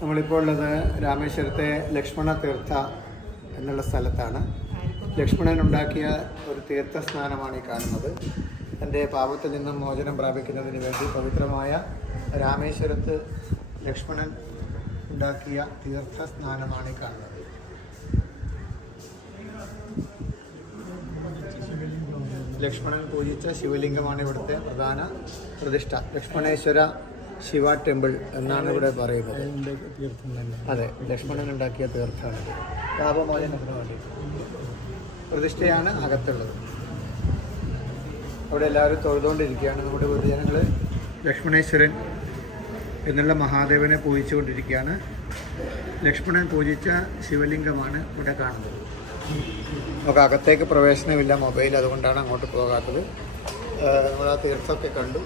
നമ്മളിപ്പോൾ ഉള്ളത് രാമേശ്വരത്തെ ലക്ഷ്മണ തീർത്ഥ എന്നുള്ള സ്ഥലത്താണ്. ലക്ഷ്മണൻ ഉണ്ടാക്കിയ ഒരു തീർത്ഥ സ്നാനമാണ് ഈ കാണുന്നത്. എന്റെ പാപത്തിൽ നിന്നും മോചനം പ്രാപിക്കുന്നതിന് വേണ്ടി പവിത്രമായ രാമേശ്വരത്ത് ലക്ഷ്മണൻ ഉണ്ടാക്കിയ തീർത്ഥ സ്നാനമാണ് ഈ കാണുന്നത്. ലക്ഷ്മണൻ പൂജിച്ച ശിവലിംഗമാണ് ഇവിടുത്തെ പ്രധാന പ്രതിഷ്ഠ. ലക്ഷ്മണേശ്വര ശിവ ടെമ്പിൾ എന്നാണ് ഇവിടെ പറയുന്നത്. അതെ ലക്ഷ്മണൻ ഉണ്ടാക്കിയ തീർത്ഥമാണ് പാപമോചനത്തിന് വേണ്ടി. പ്രതിഷ്ഠയാണ് അകത്തുള്ളത്. അവിടെ എല്ലാവരും തൊഴുതുകൊണ്ടിരിക്കുകയാണ്. നമ്മുടെ പൊതുജനങ്ങൾ ലക്ഷ്മണേശ്വരൻ എന്നുള്ള മഹാദേവനെ പൂജിച്ചുകൊണ്ടിരിക്കുകയാണ്. ലക്ഷ്മണൻ പൂജിച്ച ശിവലിംഗമാണ് ഇവിടെ കാണുന്നത്. നമുക്ക് അകത്തേക്ക് പ്രവേശനമില്ല മൊബൈൽ അതുകൊണ്ടാണ് അങ്ങോട്ട് പോകാത്തത്. നമ്മൾ ആ തീർത്ഥമൊക്കെ കണ്ടു.